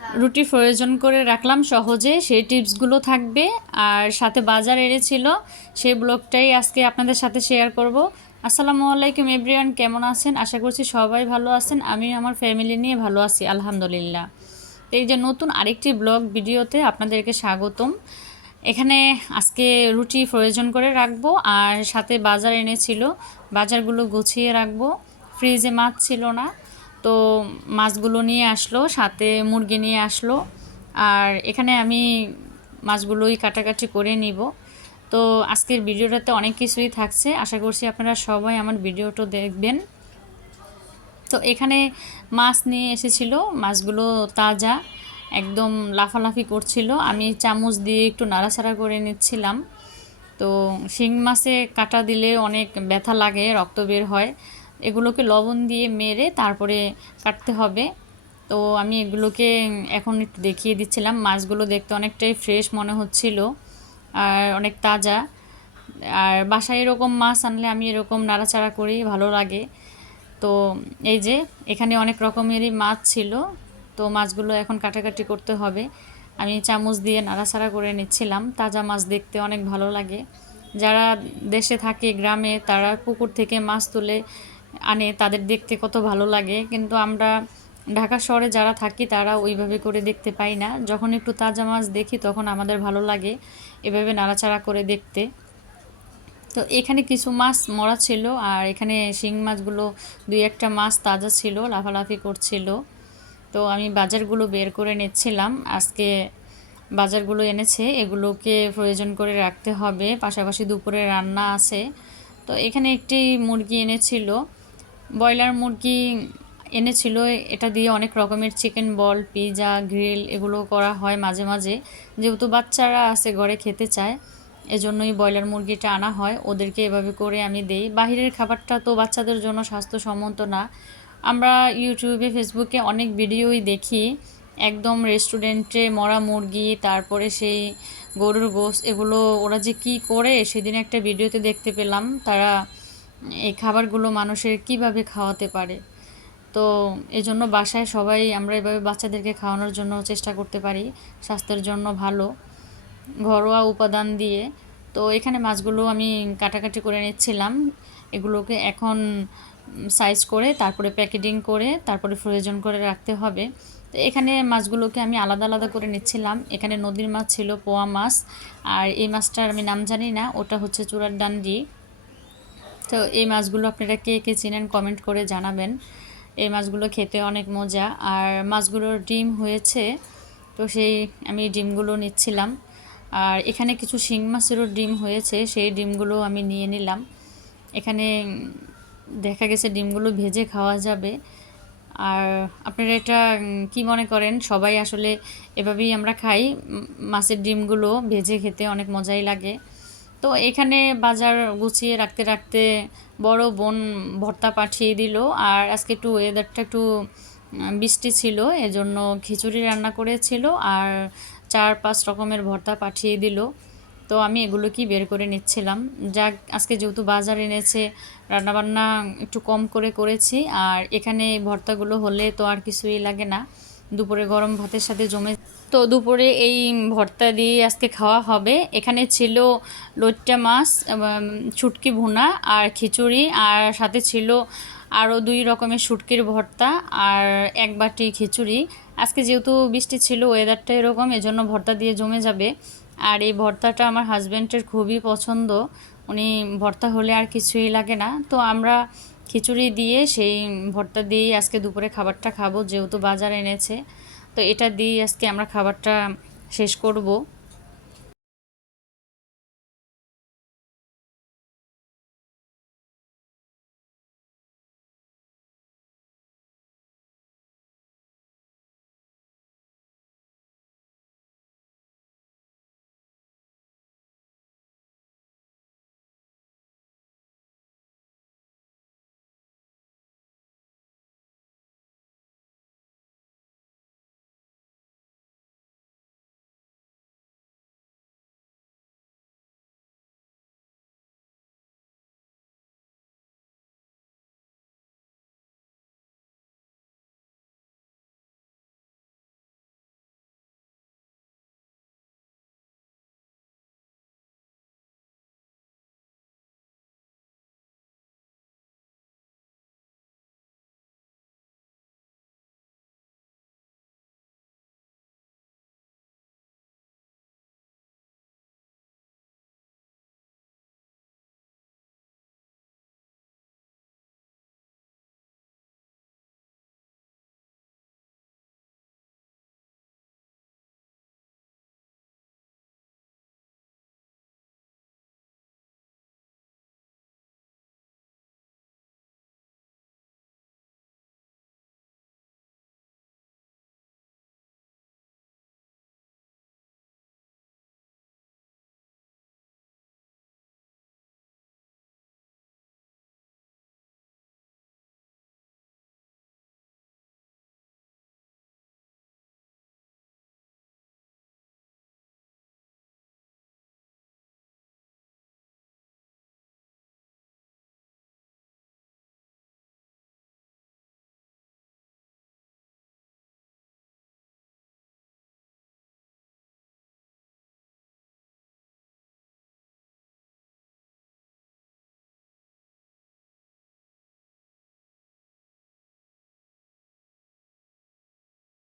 রুটি প্রয়োজন করে রাখলাম সহজে, সেই টিপসগুলো থাকবে। আর সাথে বাজার এনেছিল, সেই ব্লগটাই আজকে আপনাদের সাথে শেয়ার করব। আসসালামু আলাইকুম এভরিওয়ান, কেমন আছেন? আশা করছি সবাই ভালো আছেন। আমি আমার ফ্যামিলি নিয়ে ভালো আছি আলহামদুলিল্লাহ। এই যে নতুন আরেকটি ব্লগ ভিডিওতে আপনাদেরকে স্বাগতম। এখানে আজকে রুটি প্রয়োজন করে রাখবো, আর সাথে বাজার এনেছিল, বাজারগুলো গুছিয়ে রাখবো। ফ্রিজে মাছ ছিল না, তো মাছগুলো নিয়ে আসলো, সাথে মুরগি নিয়ে আসলো। আর এখানে আমি মাছগুলোই কাটাকাটি করে নিব। তো আজকের ভিডিওটাতে অনেক কিছুই থাকছে, আশা করছি আপনারা সবাই আমার ভিডিওটা দেখবেন। তো এখানে মাছ নিয়ে এসেছিল, মাছগুলো তাজা, একদম লাফালাফি করছিল। আমি চামচ দিয়ে একটু নাড়াচাড়া করে নিচ্ছিলাম। তো শিং মাছে কাটা দিলে অনেক ব্যথা লাগে, রক্ত বের হয়। এগুলোকে লবণ দিয়ে মেরে তারপরে কাটতে হবে। তো আমি এগুলোকে এখন একটু দেখিয়ে দিচ্ছিলাম। মাছগুলো দেখতে অনেকটাই ফ্রেশ মনে হচ্ছিল আর অনেক তাজা। আর বাসায় এরকম মাছ আনলে আমি এরকম নাড়াচাড়া করি, ভালো লাগে। তো এই যে এখানে অনেক রকমেরই মাছ ছিল, তো মাছগুলো এখন কাটাকাটি করতে হবে। আমি চামচ দিয়ে নাড়াচাড়া করে নিচ্ছিলাম। তাজা মাছ দেখতে অনেক ভালো লাগে। যারা দেশে থাকে, গ্রামে, তারা পুকুর থেকে মাছ তুলে আনে, তাদের দেখতে কত ভালো লাগে। কিন্তু আমরা ঢাকা শহরে যারা থাকি তারা ওইভাবে করে দেখতে পাই না। যখন একটু তাজা মাছ দেখি তখন আমাদের ভালো লাগে এভাবে নাড়াচাড়া করে দেখতে। তো এখানে কিছু মাছ মরা ছিল, আর এখানে শিং মাছগুলো দুই একটা মাছ তাজা ছিল, লাফালাফি করছিল। তো আমি বাজারগুলো বের করে নিচ্ছিলাম। আজকে বাজারগুলো এনেছে, এগুলোকে প্রয়োজন করে রাখতে হবে, পাশাপাশি দুপুরে রান্না আছে। তো এখানে একটি মুরগি এনেছিল, ব্রয়লার মুরগি এনেছিল। এটা দিয়ে অনেক রকমের চিকেন বল, পিৎজা, গ্রিল এগুলো করা হয় মাঝে মাঝে। যেহেতু বাচ্চারা আছে ঘরে, খেতে চায়, এজন্যই ব্রয়লার মুরগিটা আনা হয়। ওদেরকে এভাবে করে আমি দেই। বাহিরের খাবারটা তো বাচ্চাদের জন্য স্বাস্থ্যসম্মত না। আমরা ইউটিউবে, ফেসবুকে অনেক ভিডিওই দেখি, একদম রেস্টুরেন্টে মরা মুরগি, তারপরে সেই গরুর গোশত, এগুলো ওরা যে কী করে, সেদিন একটা ভিডিওতে দেখতে পেলাম তারা এই খাবারগুলো মানুষের কিভাবে খাওয়াতে পারে। তো এজন্য বাসায় সবাই আমরা এভাবে বাচ্চাদেরকে খাওয়ানোর জন্য চেষ্টা করতে পারি, স্বাস্থ্যের জন্য ভালো, ঘরোয়া উপাদান দিয়ে। তো এখানে মাছগুলো আমি কাটাকাটি করে নিচ্ছিলাম। এগুলোকে এখন সাইজ করে তারপরে প্যাকেটিং করে তারপরে প্রয়োজন করে রাখতে হবে। তো এখানে মাছগুলোকে আমি আলাদা আলাদা করে নিচ্ছিলাম। এখানে নদীর মাছ ছিল, পোয়া মাছ, আর এই মাছটার আমি নাম জানি না, ওটা হচ্ছে চূড়ার ডান্ডি। তো এই মাছগুলো আপনারা কে কে চেনেন কমেন্ট করে জানাবেন। এই মাছগুলো খেতে অনেক মজা। আর মাছগুলোর ডিম হয়েছে, তো সেই আমি ডিমগুলো নিচ্ছিলাম। আর এখানে কিছু শিং মাছেরও ডিম হয়েছে, সেই ডিমগুলো আমি নিয়ে নিলাম। এখানে দেখা গেছে ডিমগুলো ভেজে খাওয়া যাবে। আর আপনারা এটা কি মনে করেন? সবাই আসলে এভাবেই আমরা খাই, মাছের ডিমগুলো ভেজে খেতে অনেক মজাই লাগে। তো এখানে বাজার গুছিয়ে রাখতে রাখতে বড় বোন ভর্তা পাঠিয়ে দিল। আর আজকে একটু ওয়েদারটা একটু বৃষ্টি ছিল, এজন্য খিচুড়ি রান্না করেছিল আর 4-5 রকমের ভর্তা পাঠিয়ে দিল। তো আমি এগুলো কি বের করে নিচ্ছিলাম। যাক, আজকে যেহেতু বাজার এনেছে, রান্নাবান্না একটু কম করে করেছি। আর এখানে ভর্তাগুলো হলে তো আর কিছুই লাগে না, দুপুরে গরম ভাতের সাথে জমে। তো দুপুরে এই ভর্তা দিয়ে আজকে খাওয়া হবে। এখানে ছিল লইট্টা মাছ, শুটকি ভুনা আর খিচুড়ি, আর সাথে ছিল আরও 2 রকমের শুটকির ভর্তা আর 1 বাটি খিচুড়ি। আজকে যেহেতু বৃষ্টি ছিল, ওয়েদারটা এরকম, এজন্য ভর্তা দিয়ে জমে যাবে। আর এই ভর্তাটা আমার হাজব্যান্ডের খুবই পছন্দ, উনি ভর্তা হলে আর কিছুই লাগে না। তো আমরা খিচুড়ি দিয়ে সেই ভর্তা দিয়েই আজকে দুপুরে খাবারটা খাবো, যেহেতু বাজার এনেছে। তো এটা দিয়েই আজকে আমরা খাবারটা শেষ করব।